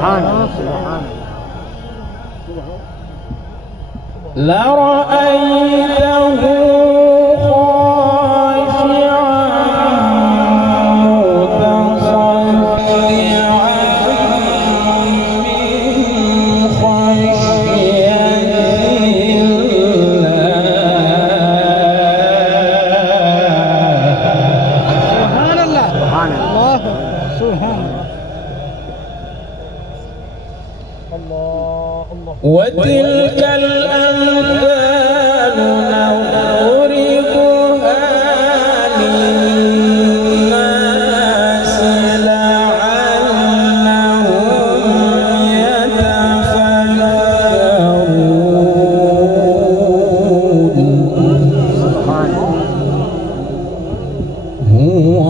سبحان الله سبحان الله لرأيته وتلك الأمثال نضربها للناس لعلهم يتفكرون هو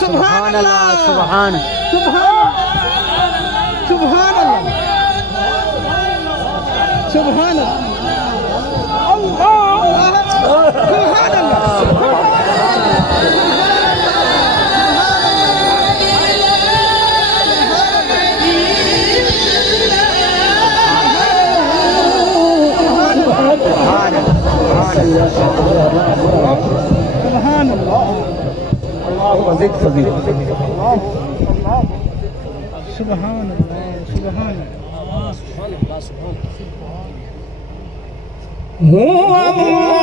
سبحان الله سبحان سبحان الله سبحان الله سبحان الله سبحان الله فزيد فزيد سبحان الله سبحان الله هو الله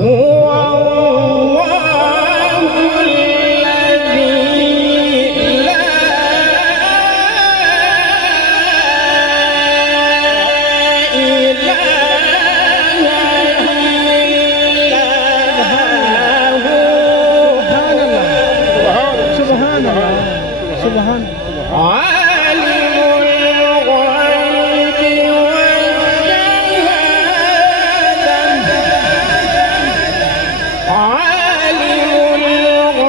هو سبحان عالم الغيب والشهادة عالم الغيب والشهادة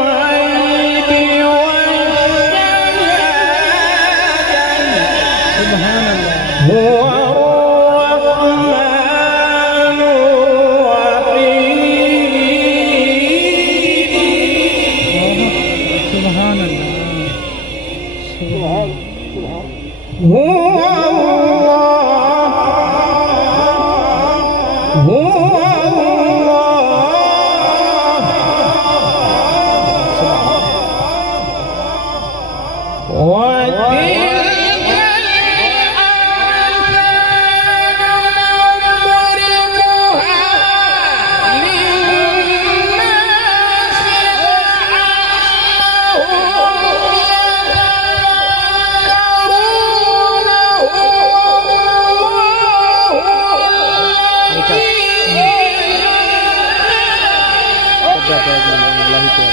سبحان الله هو الرحمن الرحيم سبحان الله هو الله هو الله وتلك الأمثال نضربها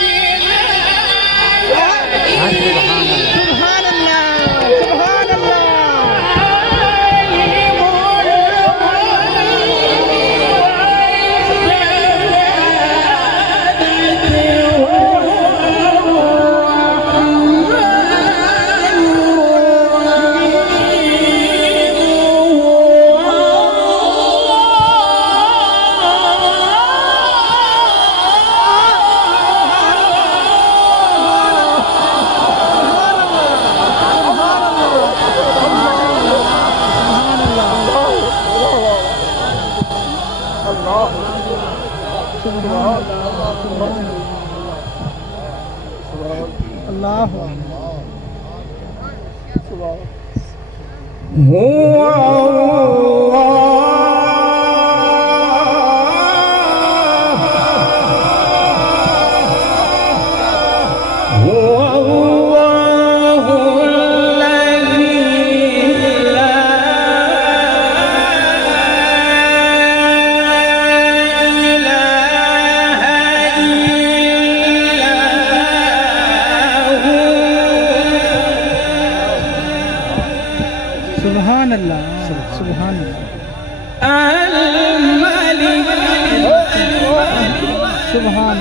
للناس سبحان الله अल्लाह सुभान अल्लाह सुभान सुभान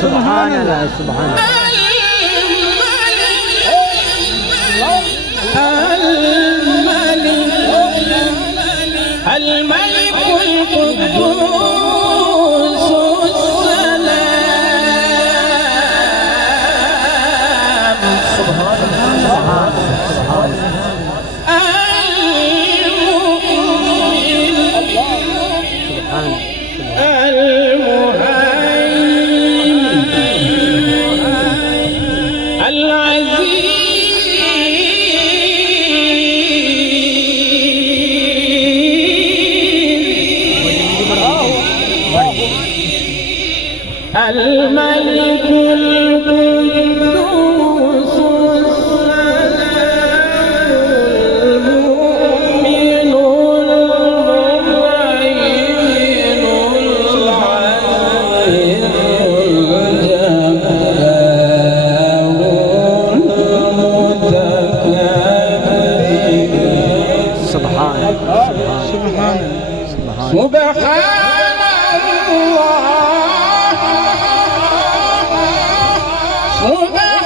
सुभान अल्लाह सुभान الملك القدوس السلام سبحان سبحان سبحان المؤمن سبحان المهيمن العزيز الملك القدوس السلام المؤمن المهيمن العزيز الجبار سبحان سبحان سبحان سبحان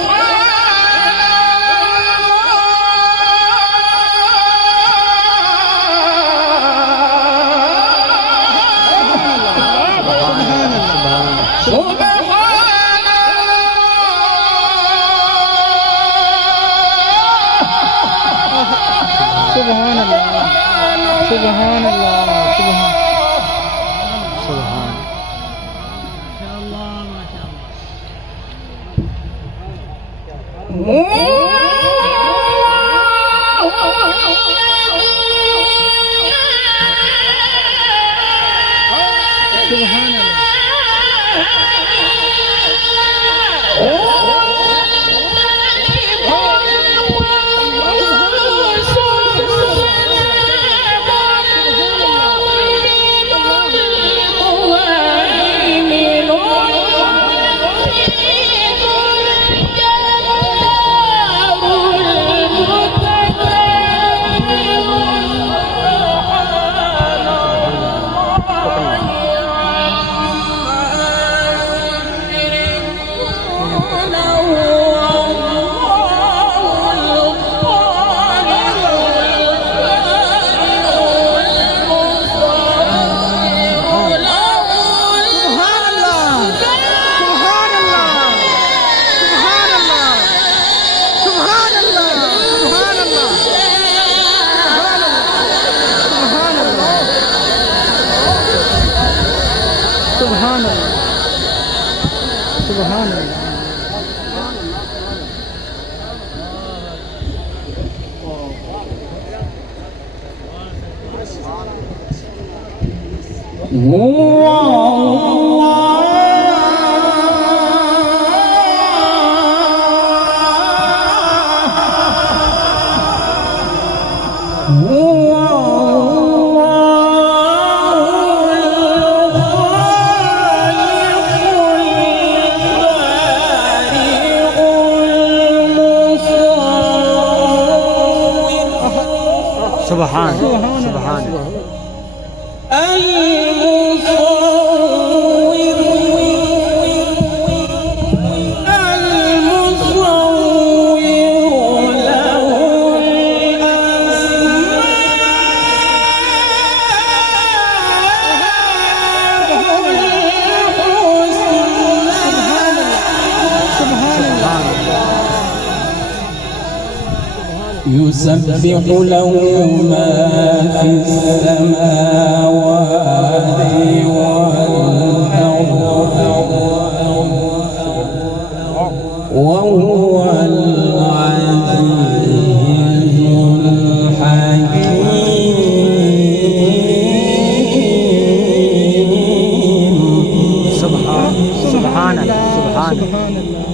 सुभान अल्लाह सुभान अल्लाह सुभान سبحان सुभान سبحان الله سبحان الله سبحان سبحان سبحان يسبح له ما في السماوات والأرض وهو العزيز الحكيم. سبحان سبحان الله سبحان سبحان الله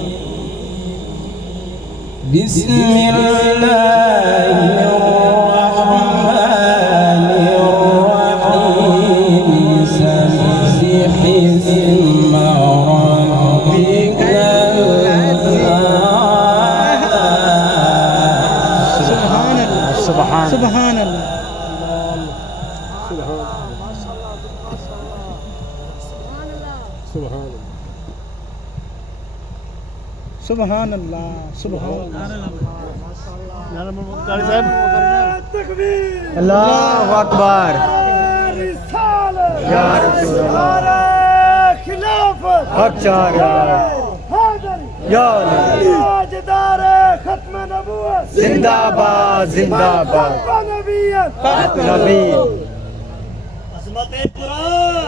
بسم الله الرحمن الرحيم سبح اسم ربك سبحان الله سبحان سبحان الله سبحان الله سبحان الله الله أكبر يا رسول الله حق چار يا ختم نبوت زنداباد زنداباد نبی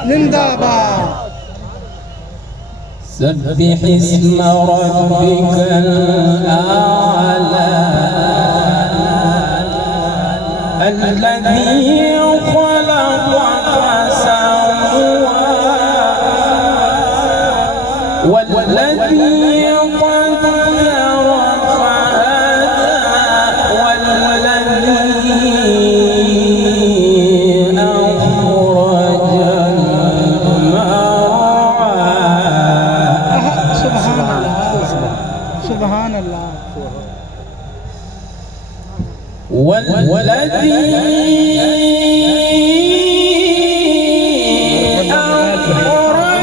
زنداباد سبح اسم ربك الأعلى الذي خلق فسوى والذي قدر فهدى والذي أخرج المرعى. سبحان الله سبحان الله والذي أخرج المرعى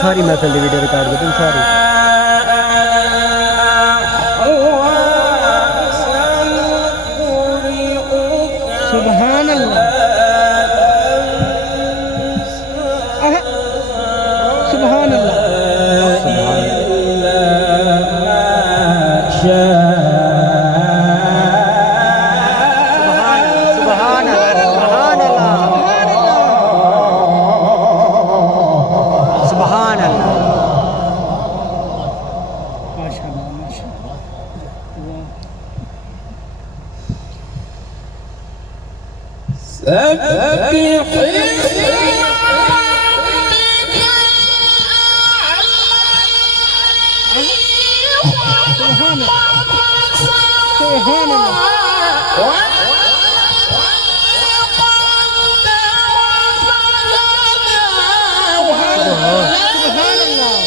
ساری محفل دی ویڈیو ریکارڈ کرتے ہیں ساری سبحان الله سبحان الله سبحان الله سبحان الله ما شاء الله ما شاء الله سبحان الله سبحان الله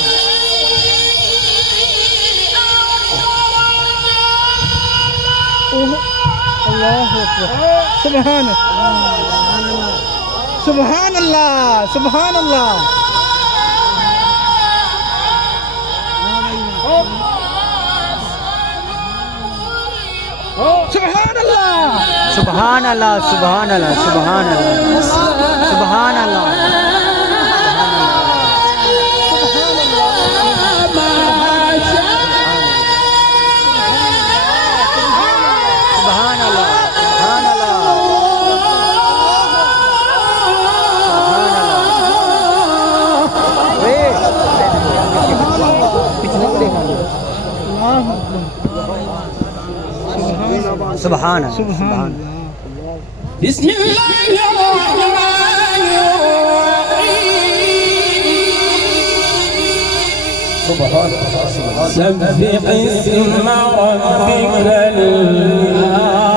الله أكبر سبحان سبحان الله سبحان الله سبحان الله سبحان الله سبحان الله سبحان الله سبحان الله سبحان الله سبحان الله بسم الله الرحمن الرحيم سبح اسم ربك الأعلى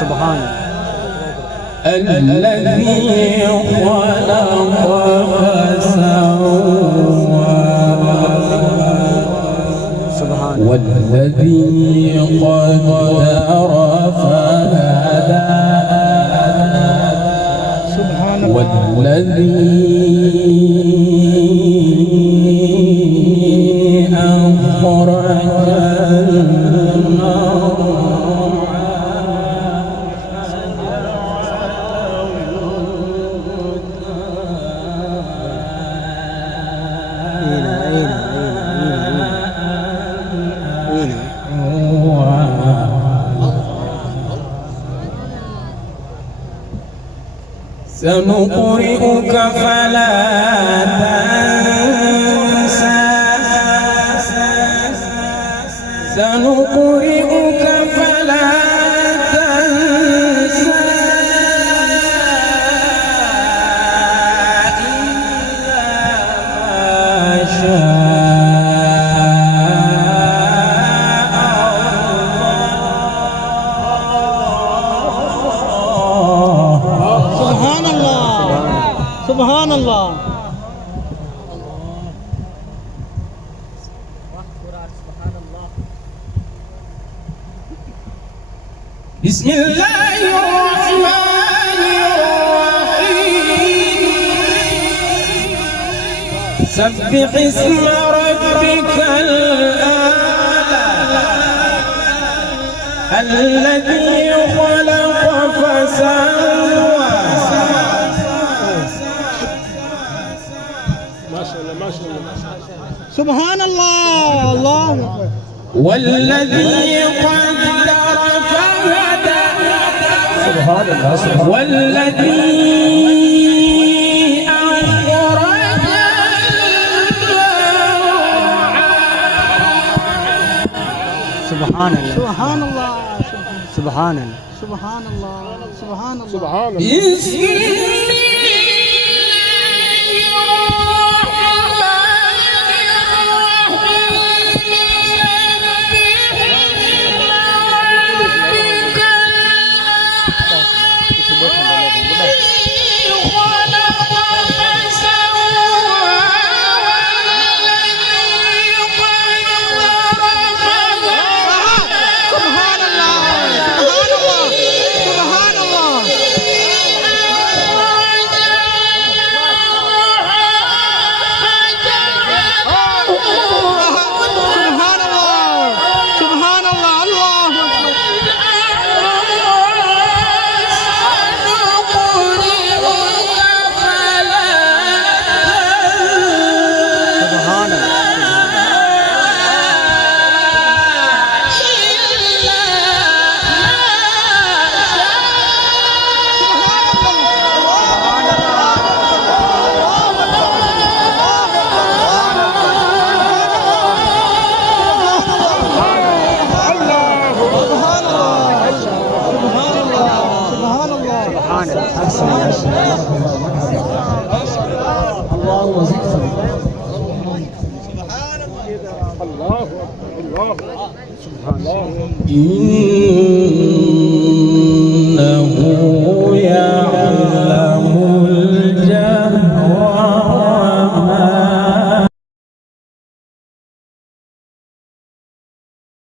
سبحان الذي خلق فسوى سبحان والذي قدر فهدى سبحان الله والذي أخرج سنقرئك فلا تنسى سنقرئك فلا تنسى إلا ما سبحان الله سبحان الله بسم الله الرحمن الرحيم سبح اسم ربك الأعلى الذي خلق فسوى سبحان الله الله والذي قدر فهدى والذي أخرج سبحان الله سبحان الله سبحان الله سبحان الله سبحان الله سبحان الله بسم سبحان الله سبحان الله سبحان الله سبحان الله سبحان الله الله أكبر سبحان الله سبحان الله سبحان الله اللهم زد الله الله إن